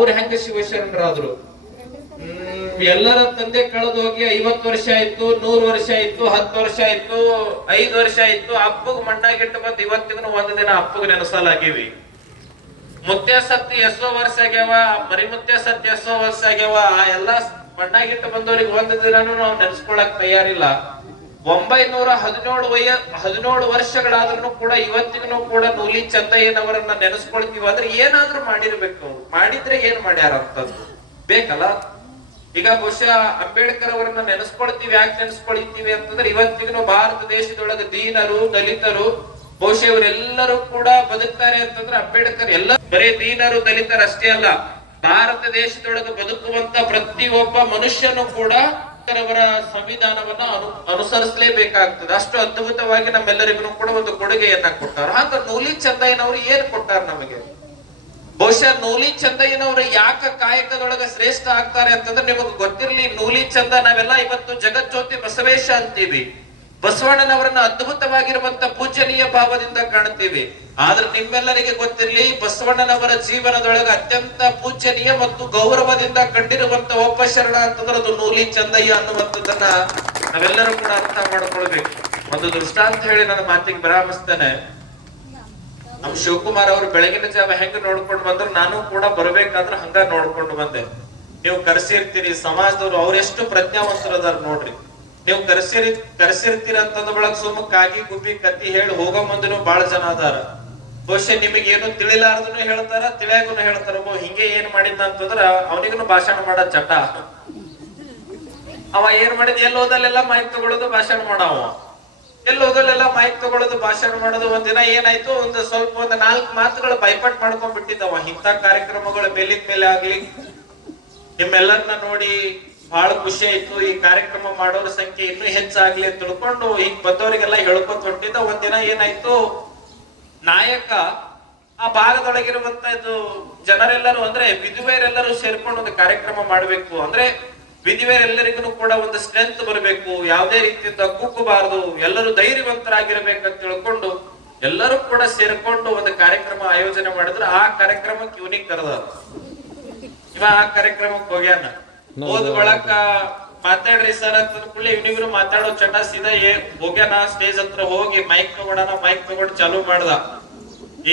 ಅವ್ರು ಹೆಂಗ ಶಿವಶರಣರಾದ್ರು? ಎಲ್ಲರ ತಂದೆ ಕಳೆದು ಹೋಗಿ 50 ವರ್ಷ ಆಯ್ತು, 100 ವರ್ಷ ಆಯ್ತು, 10 ವರ್ಷ ಆಯ್ತು, 5 ವರ್ಷ ಆಯ್ತು. ಅಪ್ಪಗ್ ಮಣ್ಣಾಗಿಟ್ಟು ಬಂದ್ ಇವತ್ತಿಗೂ ಒಂದ್ ದಿನ ಅಪ್ಪಗ್ ನೆನಸಲಾಗಿವಿ. ಮುತ್ಯ ಸತ್ತಿ ಎಷ್ಟೋ ವರ್ಷ ಆಗ್ಯಾವ, ಮರಿ ಮುತ್ಯ ಸತ್ತಿ ಎಷ್ಟೋ ವರ್ಷ ಆಗ್ಯಾವ. ಆ ಎಲ್ಲಾ ಮಣ್ಣಾಗಿಟ್ಟು ಬಂದವ್ರಿಗೆ ಒಂದ್ ದಿನಾನು ನಾವು ನೆನ್ಸ್ಕೊಳಕ್ ತಯಾರಿಲ್ಲ. 917 ವರ್ಷಗಳಾದ್ರೂ ಕೂಡ ಇವತ್ತಿಗೂ ಕೂಡ ನೂಲಿ ಚಂದಯ್ಯನವರನ್ನ ನೆನೆಸ್ಕೊಳ್ತೀವಿ ಅಂದ್ರೆ ಏನಾದ್ರೂ ಮಾಡಿರ್ಬೇಕು. ಮಾಡಿದ್ರೆ ಏನ್ ಮಾಡ್ಯಾರ ಅಂತದ್ದು ಬೇಕಲ್ಲ. ಈಗ ಬಹುಶಃ ಅಂಬೇಡ್ಕರ್ ಅವರನ್ನ ನೆನೆಸ್ಕೊಳ್ತೀವಿ. ಯಾಕೆ ನೆನೆಸ್ಕೊಳ್ತೀವಿ ಅಂತಂದ್ರೆ ಇವತ್ತಿಗೂ ಭಾರತ ದೇಶದೊಳಗೆ ದೀನರು, ದಲಿತರು, ಬಹುಶಃ ಇವರೆಲ್ಲರೂ ಕೂಡ ಬದುಕ್ತಾರೆ ಅಂತಂದ್ರೆ ಅಂಬೇಡ್ಕರ್ ಎಲ್ಲ ಬರೀ ದೀನರು ದಲಿತರು ಅಷ್ಟೇ ಅಲ್ಲ, ಭಾರತ ದೇಶದೊಳಗೆ ಬದುಕುವಂತ ಪ್ರತಿಯೊಬ್ಬ ಮನುಷ್ಯನು ಕೂಡ ಅವರ ಸಂವಿಧಾನವನ್ನ ಅನುಸರಿಸಲೇಬೇಕಾಗ್ತದೆ. ಅಷ್ಟು ಅದ್ಭುತವಾಗಿ ನಮ್ಮೆಲ್ಲರಿಗೂ ಕೂಡ ಒಂದು ಕೊಡುಗೆಯನ್ನ ಕೊಟ್ಟಾರ. ಹಾಗ ನೂಲಿ ಚಂದಯ್ಯನವರು ಏನ್ ಕೊಟ್ಟಾರ ನಮಗೆ? ಬಹುಶಃ ನೂಲಿ ಚಂದಯ್ಯನವರು ಯಾಕ ಕಾಯಕದೊಳಗ ಶ್ರೇಷ್ಠ ಆಗ್ತಾರೆ ಅಂತಂದ್ರೆ ನಿಮಗೆ ಗೊತ್ತಿರ್ಲಿ. ನೂಲಿ ಚಂದ ನಾವೆಲ್ಲ ಇವತ್ತು ಜಗಜ್ಯೋತಿ ಬಸವೇಶ ಅಂತೀವಿ. ಬಸವಣ್ಣನವರನ್ನ ಅದ್ಭುತವಾಗಿರುವಂತ ಪೂಜನೀಯ ಭಾವದಿಂದ ಕಾಣ್ತೀವಿ. ಆದ್ರೆ ನಿಮ್ಮೆಲ್ಲರಿಗೆ ಗೊತ್ತಿರ್ಲಿ, ಬಸವಣ್ಣನವರ ಜೀವನದೊಳಗ ಅತ್ಯಂತ ಪೂಜನೀಯ ಮತ್ತು ಗೌರವದಿಂದ ಕಂಡಿರುವಂತ ಒಬ್ಬ ಶರಣ ಅಂತಂದ್ರೆ ಅದು ನೂಲಿ ಚಂದಯ್ಯ ಅನ್ನುವಂಥದ್ದನ್ನ ನಾವೆಲ್ಲರೂ ಕೂಡ ಅರ್ಥ ಮಾಡ್ಕೊಳ್ಬೇಕು. ಒಂದು ದೃಷ್ಟಾಂತ ಹೇಳಿ ನನ್ನ ಮಾತಿಗೆ ವಿರಾಮಿಸ್ತೇನೆ. ನಮ್ ಶಿವಕುಮಾರ್ ಅವರು ಬೆಳಗಿನ ಜಾವ ಹೆಂಗ ನೋಡ್ಕೊಂಡು ಬಂದ್ರು, ನಾನು ಕೂಡ ಬರ್ಬೇಕಾದ್ರೆ ಹಂಗ ನೋಡ್ಕೊಂಡು ಬಂದೆ. ನೀವು ಕರ್ಸಿರ್ತೀರಿ ಸಮಾಜದವ್ರು, ಅವ್ರೆಷ್ಟು ಪ್ರಜ್ಞಾವಂತರದಾರ ನೋಡ್ರಿ. ನೀವು ಕರ್ಸಿರ್ತೀರ ಅಂತಂದ ಬಳಗ ಸುಮ್ಮ ಕಾಗಿ ಗುಬ್ಬಿ ಕತ್ತಿ ಹೇಳಿ ಹೋಗೋ ಮುಂದನು ಬಾಳ ಜನ ಅದಾರ. ಬಹುಶಃ ನಿಮಗೇನು ತಿಳಿಲಾರ್ದನು ಹೇಳ್ತಾರ, ತಿಳಿಯಾಗನು ಹೇಳ್ತಾರ. ಹಿಂಗೆ ಏನ್ ಮಾಡಿದ್ದ ಅಂತಂದ್ರ ಅವನಿಗೂ ಭಾಷಣ ಮಾಡೋ ಚಟ. ಅವ ಏನ್ ಮಾಡಿದ, ಎಲ್ಲಿ ಹೋದಲ್ಲೆಲ್ಲ ಮೈಕ್ ತಗೊಳ್ಳೋದು ಭಾಷಣ ಮಾಡವ, ಎಲ್ಲಿ ಹೋದಲ್ಲೆಲ್ಲ ಮೈಕ್ ತಗೊಳ್ಳೋದು ಭಾಷಣ ಮಾಡೋದು. ಒಂದಿನ ಏನಾಯ್ತು, ಒಂದು 4 ಮಾತುಗಳು ಬೈಪಾಟ್ ಮಾಡ್ಕೊಂಡ್ ಬಿಟ್ಟಿದ್ದವ. ಇಂಥ ಕಾರ್ಯಕ್ರಮಗಳು ಮೇಲಿನ ಮೇಲೆ ಆಗ್ಲಿ ನಿಮ್ಮೆಲ್ಲರನ್ನ ನೋಡಿ ಬಹಳ ಖುಷಿ ಆಯ್ತು. ಈ ಕಾರ್ಯಕ್ರಮ ಮಾಡೋರ ಸಂಖ್ಯೆ ಇನ್ನೂ ಹೆಚ್ಚಾಗ್ಲಿ ಅಂತ ತಿಳ್ಕೊಂಡು ಈಗ ಬಂದವರಿಗೆಲ್ಲ ಹೇಳ್ಕೊತ ಹೊಂಟಿದ್ದ. ಒಂದಿನ ಏನಾಯ್ತು, ನಾಯಕ ಆ ಭಾಗದೊಳಗಿರುವಂತ ಇದು ಜನರೆಲ್ಲರೂ ಅಂದ್ರೆ ವಿಧವೆಯರೆಲ್ಲರೂ ಸೇರ್ಕೊಂಡು ಒಂದು ಕಾರ್ಯಕ್ರಮ ಮಾಡ್ಬೇಕು. ಅಂದ್ರೆ ವಿಧವೆಯರೆಲ್ಲರಿಗೂ ಕೂಡ ಒಂದು ಸ್ಟ್ರೆಂತ್ ಬರಬೇಕು, ಯಾವುದೇ ರೀತಿಯಿಂದ ಕುಗ್ಗಬಾರದು, ಎಲ್ಲರೂ ಧೈರ್ಯವಂತರಾಗಿರ್ಬೇಕಂತ ತಿಳ್ಕೊಂಡು ಎಲ್ಲರೂ ಕೂಡ ಸೇರ್ಕೊಂಡು ಒಂದು ಕಾರ್ಯಕ್ರಮ ಆಯೋಜನೆ ಮಾಡಿದ್ರು. ಆ ಕಾರ್ಯಕ್ರಮಕ್ಕೆ ಇವನಿಗೆ ಕರೆದ. ಇವ ಆ ಕಾರ್ಯಕ್ರಮಕ್ಕೆ ಹೋಗ್ಯಾನ. ಹೋದ ಬಳಕ ಮಾತಾಡ್ರಿ ಸರ್ ಅಂತ ಕೂಡಲೇ ಇವನಿಗೂ ಮಾತಾಡೋ ಚಟ ಸೀದಾ ಹೋಗ್ಯಾನ. ಸ್ಟೇಜ್ ಹತ್ರ ಹೋಗಿ ಮೈಕ್ ತಗೊಂಡು ಚಾಲೂ ಮಾಡ್ದ.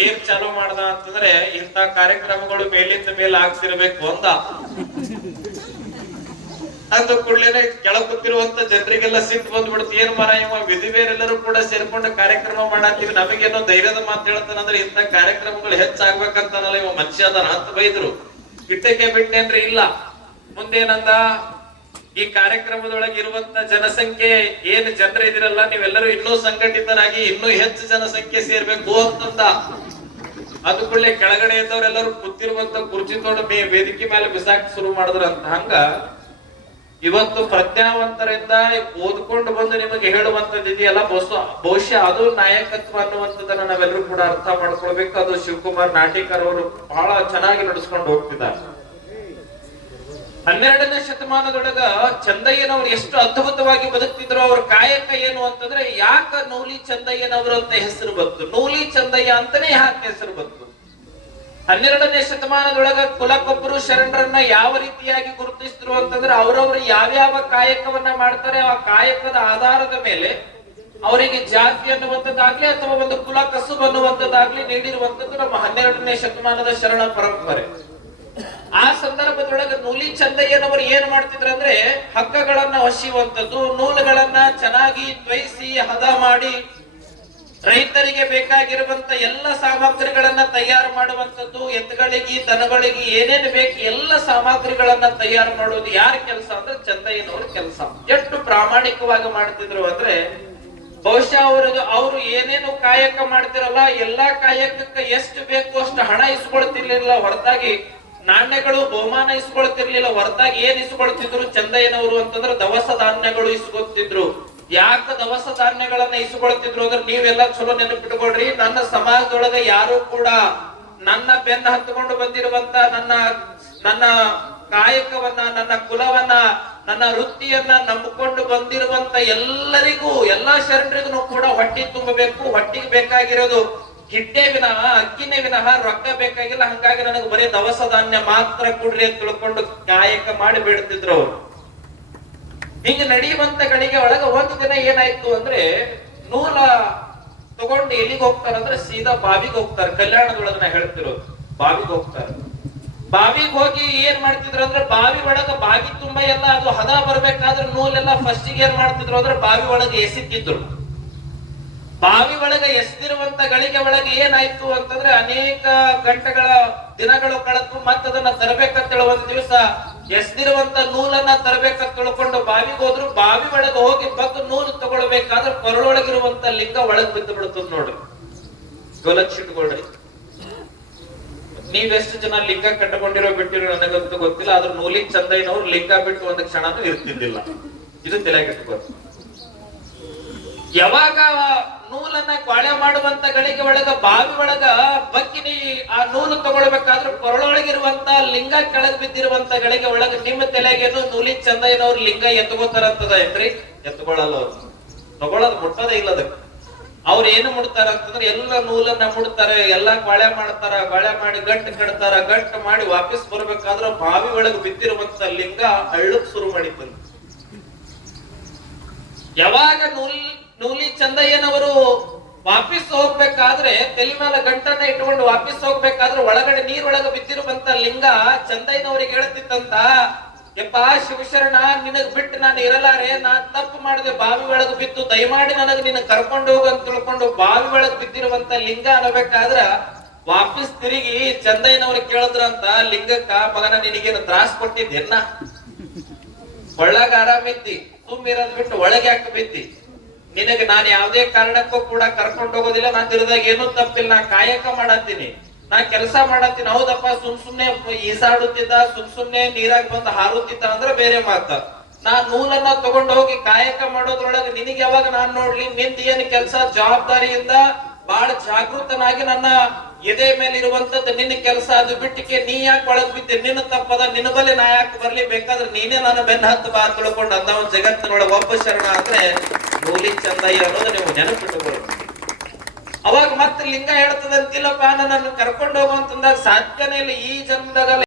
ಏನ್ ಚಾಲೂ ಮಾಡ್ದ ಅಂತಂದ್ರೆ, ಇಂತ ಕಾರ್ಯಕ್ರಮಗಳು ಮೇಲಿಂದ ಮೇಲೆ ಆಗ್ತಿರ್ಬೇಕು ಅಂದ. ಅಂದ ಕೂಡಲೇನೆ ಕೆಳಗ್ ಕೂತಿರುವಂತ ಜನರಿಗೆಲ್ಲ ಸಿಟ್ಟು ಬಂದ್ಬಿಡ್ತು. ಏನ್ ಮರ ಇವ ವಿಧಿವೇರೆಲ್ಲರೂ ಕೂಡ ಸೇರ್ಕೊಂಡು ಕಾರ್ಯಕ್ರಮ ಮಾಡತ್ತೀವಿ, ನಮಗೇನೋ ಧೈರ್ಯದ ಮಾತು ಹೇಳ್ತಾನಂದ್ರೆ ಇಂತ ಕಾರ್ಯಕ್ರಮಗಳು ಹೆಚ್ಚಾಗ್ಬೇಕಂತಾನಲ್ಲ ಇವ ಮನುಷ್ಯ ಅದನ್ನ ಅಂತ ಬೈದ್ರು. ಇಟ್ಟಕ್ಕೆ ಬಿಟ್ಟೇನ್ರಿ ಇಲ್ಲ. ಮುಂದೇನಂದ, ಈ ಕಾರ್ಯಕ್ರಮದೊಳಗೆ ಇರುವಂತ ಜನಸಂಖ್ಯೆ ಏನ್ ಜನರು ಇದಿರಲ್ಲ, ನೀವೆಲ್ಲರೂ ಇನ್ನೂ ಸಂಘಟಿತರಾಗಿ ಇನ್ನೂ ಹೆಚ್ಚು ಜನಸಂಖ್ಯೆ ಸೇರ್ಬೇಕು ಅಂತಂದ. ಅದು ಕೂಡಲೇ ಕೆಳಗಡೆ ಇದ್ದವರೆಲ್ಲರೂ ಕೂತಿರುವಂತ ಕುರ್ಚಿ ತೊಗೊಂಡು ವೇದಿಕೆ ಮೇಲೆ ಬಿಸಾಕಿ ಶುರು ಮಾಡಿದ್ರಂತ. ಹಂಗ ಇವತ್ತು ಪ್ರಜ್ಞಾವಂತರಿಂದ ಓದ್ಕೊಂಡು ಬಂದು ನಿಮಗೆ ಹೇಳುವಂತದ್ದು ಇದೆಯಲ್ಲ, ಬಹುಶಃ ಅದು ನಾಯಕತ್ವ ಅನ್ನುವಂಥದ್ದನ್ನ ನಾವೆಲ್ಲರೂ ಕೂಡ ಅರ್ಥ ಮಾಡ್ಕೊಳ್ಬೇಕು. ಅದು ಶಿವಕುಮಾರ್ ನಾಟಿಕರ್ ಅವರು ಬಹಳ ಚೆನ್ನಾಗಿ ನಡೆಸ್ಕೊಂಡು ಹೋಗ್ತಿದ್ದಾರೆ. 12ನೇ ಶತಮಾನದೊಳಗ ಚಂದಯ್ಯನವರು ಎಷ್ಟು ಅದ್ಭುತವಾಗಿ ಬದುಕ್ತಿದ್ರು. ಅವ್ರ ಕಾಯಕ ಏನು ಅಂತಂದ್ರೆ, ಯಾಕ ನೂಲಿ ಚಂದಯ್ಯನವರು ಅಂತ ಹೆಸರು ಬಂತು, ನೂಲಿ ಚಂದಯ್ಯ ಅಂತಾನೆ ಯಾಕೆ ಹೆಸರು ಬಂತು? 12ನೇ ಶತಮಾನದೊಳಗ ಕುಲಕೊಬ್ಬರು ಶರಣರನ್ನ ಯಾವ ರೀತಿಯಾಗಿ ಗುರುತಿಸಿದ್ರು ಅಂತಂದ್ರೆ, ಅವ್ರವ್ರು ಯಾವ್ಯಾವ ಕಾಯಕವನ್ನ ಮಾಡ್ತಾರೆ ಆ ಕಾಯಕದ ಆಧಾರದ ಮೇಲೆ ಅವರಿಗೆ ಜಾತಿ ಅನ್ನುವಂಥದ್ದಾಗ್ಲಿ ಅಥವಾ ಒಂದು ಕುಲ ಕಸುಬು ಅನ್ನುವಂಥದ್ದಾಗ್ಲಿ ನೀಡಿರುವಂತದ್ದು ನಮ್ಮ 12ನೇ ಶತಮಾನದ ಶರಣ ಪರಂಪರೆ. ಆ ಸಂದರ್ಭದೊಳಗೆ ನೂಲಿ ಚಂದಯ್ಯನವರು ಏನ್ ಮಾಡ್ತಿದ್ರು ಅಂದ್ರೆ, ಹಗ್ಗಗಳನ್ನ ಹೊಸಿಯುವಂಥದ್ದು, ನೂಲುಗಳನ್ನ ಚೆನ್ನಾಗಿ ತ್ವಯಿಸಿ ಹದ ಮಾಡಿ ರೈತರಿಗೆ ಬೇಕಾಗಿರುವಂತ ಎಲ್ಲ ಸಾಮಗ್ರಿಗಳನ್ನ ತಯಾರು ಮಾಡುವಂತದ್ದು, ಎತ್ತುಗಳಿಗೆ ದನಗಳಿಗೆ ಏನೇನು ಬೇಕು ಎಲ್ಲ ಸಾಮಗ್ರಿಗಳನ್ನ ತಯಾರು ಮಾಡೋದು ಯಾರ ಕೆಲಸ ಅಂದ್ರೆ ಚಂದಯ್ಯನವ್ರ ಕೆಲಸ. ಎಷ್ಟು ಪ್ರಾಮಾಣಿಕವಾಗಿ ಮಾಡ್ತಿದ್ರು ಅಂದ್ರೆ, ಬಹುಶಃ ಅವರು ಏನೇನು ಕಾಯಕ ಮಾಡ್ತಿರಲ್ಲ ಎಲ್ಲಾ ಕಾಯಕಕ್ಕೆ ಎಷ್ಟು ಬೇಕು ಅಷ್ಟು ಹಣ ಇಸ್ಕೊಳ್ತಿರ್ಲಿಲ್ಲ ಹೊರತಾಗಿ, ನಾಣ್ಯಗಳು ಬಹುಮಾನ ಇಸ್ಕೊಳ್ತಿರ್ಲಿಲ್ಲ ಹೊರತಾಗಿ ಏನ್ ಇಸ್ಕೊಳ್ತಿದ್ರು ಚಂದಯ್ಯನವರು ಅಂತಂದ್ರೆ ದವಸ ಧಾನ್ಯಗಳು ಇಸ್ಕೊಳ್ತಿದ್ರು. ಯಾಕ ದವಸ ಧಾನ್ಯಗಳನ್ನ ಇಸ್ಕೊಳ್ತಿದ್ರು ಅಂದ್ರೆ, ನೀವೆಲ್ಲ ಚಲೋ ನೆನಪಿಟ್ಕೊಳ್ರಿ, ನನ್ನ ಸಮಾಜದೊಳಗ ಯಾರು ಕೂಡ ನನ್ನ ಬೆನ್ನ ಹತ್ಕೊಂಡು ಬಂದಿರುವಂತ ನನ್ನ ಕಾಯಕವನ್ನ, ನನ್ನ ಕುಲವನ್ನ, ನನ್ನ ವೃತ್ತಿಯನ್ನ ನಂಬಿಕೊಂಡು ಬಂದಿರುವಂತ ಎಲ್ಲರಿಗೂ, ಎಲ್ಲಾ ಶರಣರಿಗೂ ಕೂಡ ಹೊಟ್ಟಿ ತುಂಬಬೇಕು. ಹೊಟ್ಟಿಗೆ ಬೇಕಾಗಿರೋದು ಹಿಟ್ಟೇ ವಿನಃ ಅಕ್ಕಿನೇ ವಿನಃ ರೊಕ್ಕ ಬೇಕಾಗಿಲ್ಲ, ಹಂಗಾಗಿ ನನಗೆ ಬರೀ ದವಸ ಧಾನ್ಯ ಮಾತ್ರ ಕೊಡ್ರಿ ಅಂತ ತಿಳ್ಕೊಂಡು ಕಾಯಕ ಮಾಡಿ ಬೇಡ್ತಿದ್ರು ಅವ್ರು. ಹಿಂಗ ನಡೆಯುವಂತ ಗಳಿಗೆ ಒಳಗ ಒಂದು ದಿನ ಏನಾಯ್ತು ಅಂದ್ರೆ, ನೂಲ ತಗೊಂಡು ಎಲ್ಲಿಗೆ ಹೋಗ್ತಾರಂದ್ರೆ ಸೀದಾ ಬಾವಿಗೆ ಹೋಗ್ತಾರೆ. ಕಲ್ಯಾಣದೊಳಗ ನಾ ಹೇಳ್ತಿರೋದು, ಬಾವಿಗೆ ಹೋಗ್ತಾರೆ. ಬಾವಿಗೆ ಹೋಗಿ ಏನ್ ಮಾಡ್ತಿದ್ರು ಅಂದ್ರೆ, ಬಾವಿ ಒಳಗ ಬಾವಿ ತುಂಬಾ ಎಲ್ಲ ಅದು ಹದ ಬರ್ಬೇಕಾದ್ರೆ ನೂಲೆಲ್ಲ ಫಸ್ಟಿಗೆ ಏನ್ ಮಾಡ್ತಿದ್ರು ಅಂದ್ರೆ ಬಾವಿ ಒಳಗೆ ಎಸಿತಿದ್ರು. ಬಾವಿ ಒಳಗ ಎಸೆದಿರುವಂತ ಗಳಿಗೆ ಒಳಗೆ ಏನಾಯ್ತು ಅಂತಂದ್ರೆ, ಅನೇಕ ಗಂಟೆಗಳ ದಿನಗಳು ಕಳೆದು ಮತ್ತದನ್ನ ತರಬೇಕಂತೇಳಿ ಒಂದ್ ದಿವಸ ಎಸೆದಿರುವಂತ ನೂಲನ್ನ ತರಬೇಕಂತ ತಿಳ್ಕೊಂಡು ಬಾವಿಗೆ ಹೋದ್ರು. ಬಾವಿ ಒಳಗೆ ಹೋಗಿ ಬಂದು ನೂಲು ತಗೊಳ್ಬೇಕಾದ್ರೆ ಕೊರಳೊಳಗಿರುವಂತ ಲಿಂಗ ಒಳಗ್ ಬಿದ್ದು ಬಿಡ್ತದ ನೋಡ್ರಿ. ಗೊಲಕ್ಷಿಟ್ಕೊಳ್ರಿ, ನೀವೆಷ್ಟು ಜನ ಲಿಂಗ ಕಟ್ಟಕೊಂಡಿರೋ ಬಿಟ್ಟಿರೋ ನನಗಂತೂ ಗೊತ್ತಿಲ್ಲ. ಆದ್ರೂ ನೂಲಿನ ಚಂದಯ್ಯನವ್ರು ಲಿಂಗ ಬಿಟ್ಟು ಒಂದು ಕ್ಷಣನೂ ಇರ್ತಿದ್ದಿಲ್ಲ. ಇದು ತಲೆಗಿಟ್ಕೋದು. ಯಾವಾಗ ನೂಲನ್ನ ಕ್ವಾಳೆ ಮಾಡುವಂತ ಗಳಿಗೆ ಒಳಗ ಬಾವಿ ಒಳಗ ಬಕ್ಕಿನಿ ಆ ನೂಲು ತಗೊಳ್ಬೇಕಾದ್ರೆ ಕೊರಳೊಳಗಿರುವಂತ ಲಿಂಗ ಕೆಳಗ್ ಬಿದ್ದಿರುವಂತ ಗಳಿಗೆ ಒಳಗ ನಿಮ್ಮ ತಲೆಗೇನು ನೂಲಿನ ಚಂದಯ್ಯನವ್ರು ಲಿಂಗ ಎತ್ಕೋತಾರಂತದ ಏನ್ರಿ? ಎತ್ಕೊಳ್ಳಲ್ಲ ಅವ್ರು, ತಗೊಳ್ಳೋದು ಮುಟ್ಟೋದೇ ಇಲ್ಲದ. ಅವ್ರು ಏನು ಮುಡ್ತಾರ ಅಂತಂದ್ರೆ ಎಲ್ಲ ನೂಲನ್ನ ಮುಡ್ತಾರೆ, ಎಲ್ಲಾ ಕ್ವಾಳೆ ಮಾಡ್ತಾರ, ಕ್ವಾಳೆ ಮಾಡಿ ಗಂಟು ಕಡ್ತಾರ, ಗಂಟು ಮಾಡಿ ವಾಪಸ್ ಬರ್ಬೇಕಾದ್ರೆ ಬಾವಿ ಒಳಗೆ ಬಿದ್ದಿರುವಂತ ಲಿಂಗ ಅಳ್ಳಕ್ ಶುರು ಮಾಡಿತ್ತು. ಯಾವಾಗ ನೂಲಿ ಚಂದಯ್ಯನವರು ವಾಪಸ್ ಹೋಗ್ಬೇಕಾದ್ರೆ ತಲೆ ಮೇಲೆ ಗಂಟನ್ನ ಇಟ್ಕೊಂಡು ವಾಪಸ್ ಹೋಗ್ಬೇಕಾದ್ರೆ ಒಳಗಡೆ ನೀರೊಳಗ ಬಿದ್ದಿರುವಂತ ಲಿಂಗ ಚಂದಯ್ಯನವ್ರಿಗೆ ಹೇಳ್ತಿತ್ತಂತ, ಯಪ್ಪ ಶಿವಶರಣ, ನಿನಗ್ ಬಿಟ್ಟು ನಾನು ಇರಲಾರೆ, ನಾನ್ ತಪ್ಪು ಮಾಡಿದೆ, ಬಾವಿ ಒಳಗ ಬಿದ್ದು, ದಯಮಾಡಿ ನನಗ್ ನಿನ್ನ ಕರ್ಕೊಂಡು ಹೋಗು ಅಂತ ತಿಳ್ಕೊಂಡು ಬಾವಿ ಒಳಗ್ ಬಿದ್ದಿರುವಂತ ಲಿಂಗ ಅನ್ನಬೇಕಾದ್ರ ವಾಪಸ್ ತಿರುಗಿ ಚಂದಯ್ಯನವ್ರಿಗೆ ಕೇಳಿದ್ರಂತ ಲಿಂಗಕ್ಕ, ಮಗನ ನಿನಗೇನು ತ್ರಾಸ್ ಕೊಟ್ಟಿದ್ದೇನ? ಒಳಗ ಆರಾಮಿದ್ದಿ, ತುಂಬಿರೋದ್ ಬಿಟ್ಟು ಒಳಗೆ ಯಾಕೆ ಬಿದ್ದಿ? ನಿನಗೆ ನಾನು ಯಾವುದೇ ಕಾರಣಕ್ಕೂ ಕೂಡ ಕರ್ಕೊಂಡು ಹೋಗೋದಿಲ್ಲ. ನಾನ್ ತಿರುದಾಗ ಏನೂ ತಪ್ಪಿಲ್ಲ, ನಾ ಕಾಯಕ ಮಾಡತ್ತೀನಿ, ನಾ ಕೆಲಸ ಮಾಡತ್ತೀನಿ. ಹೌದಪ್ಪ, ಸುಮ್ನೆ ಈಸಾಡುತ್ತಿದ್ದ, ಸುಮ್ನೆ ನೀರಾಗ ಬಂದು ಹಾರುತ್ತಿದ್ದ ಅಂದ್ರೆ ಬೇರೆ ಮಾತ. ನಾ ನೂಲನ್ನ ತಗೊಂಡು ಹೋಗಿ ಕಾಯಕ ಮಾಡೋದ್ರೊಳಗೆ ನಿನಗೆ ಯಾವಾಗ ನಾನ್ ನೋಡ್ಲಿ? ನಿಂದ ಏನ್ ಕೆಲಸ, ಜವಾಬ್ದಾರಿಯಿಂದ ಬಹಳ ಜಾಗೃತನಾಗಿ ನನ್ನ ಎದೆ ಮೇಲೆ ಇರುವಂತದ್ದು ನಿನ್ನ ಕೆಲಸ. ಅದು ಬಿಟ್ಟಿಗೆ ನೀ ಯಾಕೆ ಒಳಗ್ ಬಿದ್ದೆ? ನಿನ್ನ ತಪ್ಪದ, ನಿನ್ನ ಬಲೆ ನಾ ಯಾಕೆ ಬರ್ಲಿ? ಬೇಕಾದ್ರೆ ನೀನೇ ನಾನು ಬೆನ್ನ ಹತ್ತು ಬಾ ತಿಳ್ಕೊಂಡು ಅಂದ ಒಂದು ಜಗತ್ತಿನೊಳಗೆ ಒಬ್ಬ ಶರಣ ಅಂದ್ರೆ ನೂಲಿ ಚಂದಯ್ಯ ಅನ್ನೋದು ನೀವು ನೆನಪಿಟ್ಟುಕೊಳ್ಳಿ. ಅವಾಗ ಮತ್ತೆ ಲಿಂಗ ಹೇಳ್ತದಂತಿಲ್ಲಪ್ಪ, ನನ್ನ ಕರ್ಕೊಂಡು ಹೋಗುವಂತಂದಾಗ ಸಾಧ್ಯನೇ ಇಲ್ಲ ಈ ಜನ್ಮದಾಗ